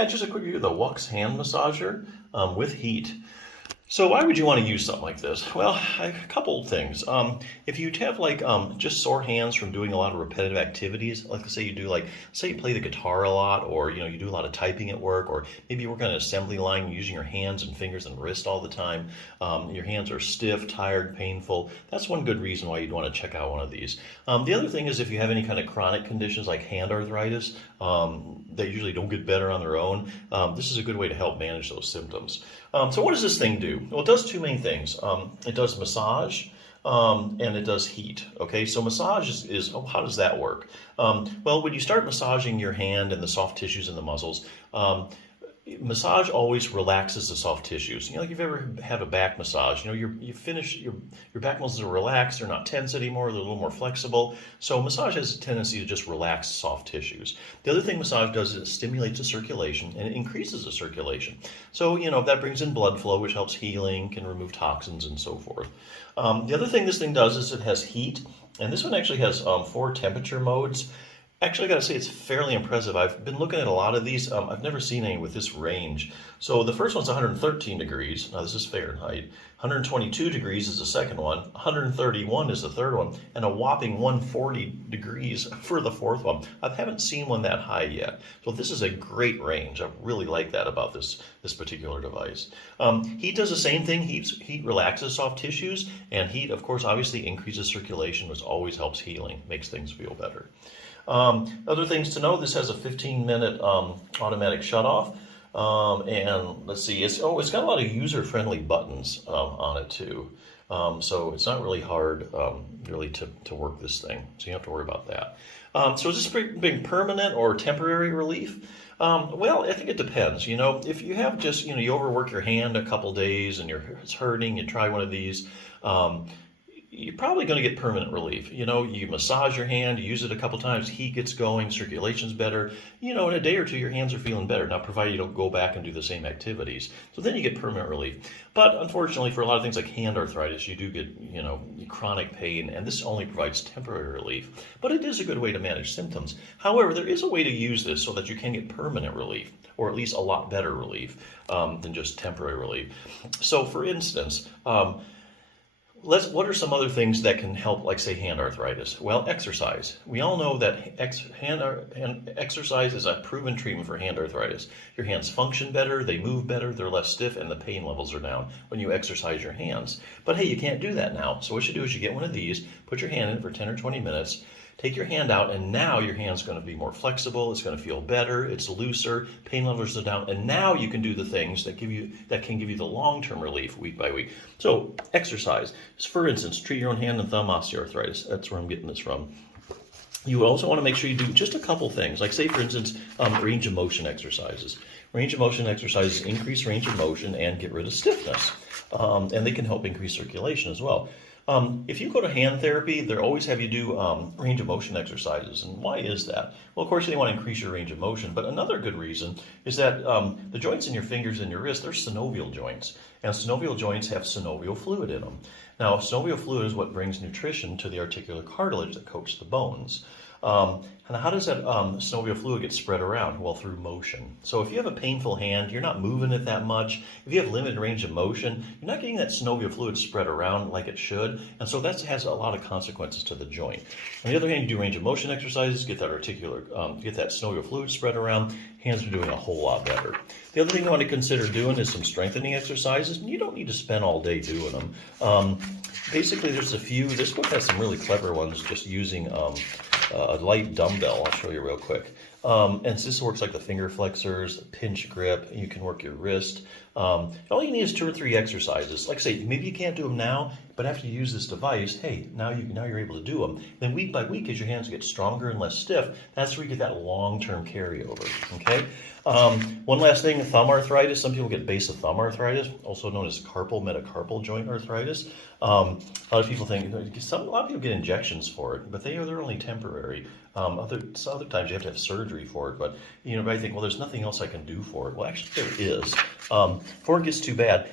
Yeah, just a quick review of the WUX Hand Massager with heat. So why would you want to use something like this? Well, a couple things. If you have like just sore hands from doing a lot of repetitive activities, like say you do say you play the guitar a lot, or you do a lot of typing at work, or maybe you work on an assembly line using your hands and fingers and wrist all the time. Your hands are stiff, tired, painful. That's one good reason why you'd want to check out one of these. The other thing is if you have any kind of chronic conditions like hand arthritis, that usually don't get better on their own, this is a good way to help manage those symptoms. So what does this thing do? Well, it does two main things. It does massage and it does heat. Okay, so massage is how does that work? Well, when you start massaging your hand and the soft tissues and the muscles, massage always relaxes the soft tissues. Like you've ever had a back massage, you finish your back muscles are relaxed, they're not tense anymore, they're a little more flexible. So massage has a tendency to just relax soft tissues. The other thing massage does is it stimulates the circulation and it increases the circulation. So that brings in blood flow, which helps healing, can remove toxins and so forth. The other thing this thing does is it has heat, and this one actually has 4 temperature modes. Actually, I got to say it's fairly impressive. I've been looking at a lot of these. I've never seen any with this range. So the first one's 113 degrees. Now this is Fahrenheit. 122 degrees is the second one. 131 is the third one. And a whopping 140 degrees for the fourth one. I haven't seen one that high yet. So this is a great range. I really like that about this particular device. Heat does the same thing. Heat relaxes soft tissues. And heat, of course, obviously increases circulation, which always helps healing, makes things feel better. Other things to know, this has a 15-minute automatic shutoff, and let's see, it's got a lot of user-friendly buttons on it too, so it's not really hard really to work this thing, so you don't have to worry about that. So is this being permanent or temporary relief? Well, I think it depends. If you have just, you overwork your hand a couple days and it's hurting, you try one of these, you're probably going to get permanent relief. You massage your hand, you use it a couple times, heat gets going, circulation's better. In a day or two, your hands are feeling better. Now, provided you don't go back and do the same activities. So then you get permanent relief. But unfortunately, for a lot of things like hand arthritis, you do get, chronic pain, and this only provides temporary relief. But it is a good way to manage symptoms. However, there is a way to use this so that you can get permanent relief, or at least a lot better relief than just temporary relief. So, for instance, what are some other things that can help, like say hand arthritis? Well, exercise. We all know that exercise is a proven treatment for hand arthritis. Your hands function better, they move better, they're less stiff, and the pain levels are down when you exercise your hands. But hey, you can't do that now. So what you do is you get one of these, put your hand in for 10 or 20 minutes, take your hand out, and now your hand's going to be more flexible, it's going to feel better, it's looser, pain levels are down, and now you can do the things that can give you the long-term relief week by week. So exercise. For instance, treat your own hand and thumb osteoarthritis. That's where I'm getting this from. You also want to make sure you do just a couple things, like say for instance, range of motion exercises. Range of motion exercises increase range of motion and get rid of stiffness, and they can help increase circulation as well. If you go to hand therapy, they always have you do range of motion exercises. And why is that? Well, of course, they want to increase your range of motion. But another good reason is that the joints in your fingers and your wrist, they're synovial joints. And synovial joints have synovial fluid in them. Now, synovial fluid is what brings nutrition to the articular cartilage that coats the bones. And how does that synovial fluid get spread around? Well, through motion. So if you have a painful hand, you're not moving it that much. If you have limited range of motion, you're not getting that synovial fluid spread around like it should. And so that has a lot of consequences to the joint. On the other hand, you do range of motion exercises, get that get that synovial fluid spread around. Hands are doing a whole lot better. The other thing you want to consider doing is some strengthening exercises. You don't need to spend all day doing them. Basically, there's a few. This book has some really clever ones just using a light dumbbell. I'll show you real quick. And this works like the finger flexors, pinch grip. You can work your wrist. All you need is 2 or 3 exercises. Like I say, maybe you can't do them now, but after you use this device, hey, now you're able to do them. Then week by week, as your hands get stronger and less stiff, that's where you get that long-term carryover. Okay. One last thing: thumb arthritis. Some people get base of thumb arthritis, also known as carpal metacarpal joint arthritis. A lot of people think a lot of people get injections for it, but they're only temporary. Other times you have to have surgery for it, but I think, well, there's nothing else I can do for it. Well, actually there is. Before it gets too bad,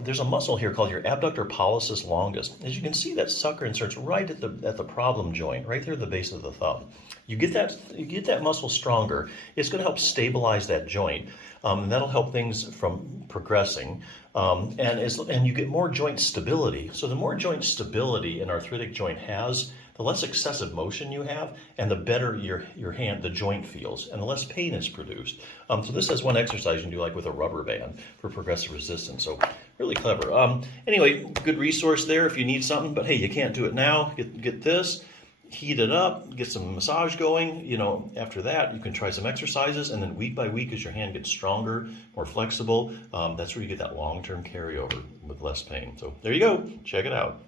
there's a muscle here called your abductor pollicis longus. As you can see, that sucker inserts right at the problem joint, right there at the base of the thumb. you get that muscle stronger. It's going to help stabilize that joint, and that'll help things from progressing. And you get more joint stability. So the more joint stability an arthritic joint has, the less excessive motion you have, and the better the joint feels, and the less pain is produced. So this is one exercise you can do like with a rubber band for progressive resistance. So really clever. Anyway, good resource there if you need something. But hey, you can't do it now. Get this. Heat it up, get some massage going. After that, you can try some exercises, and then week by week, as your hand gets stronger, more flexible, that's where you get that long-term carryover with less pain. So there you go. Check it out.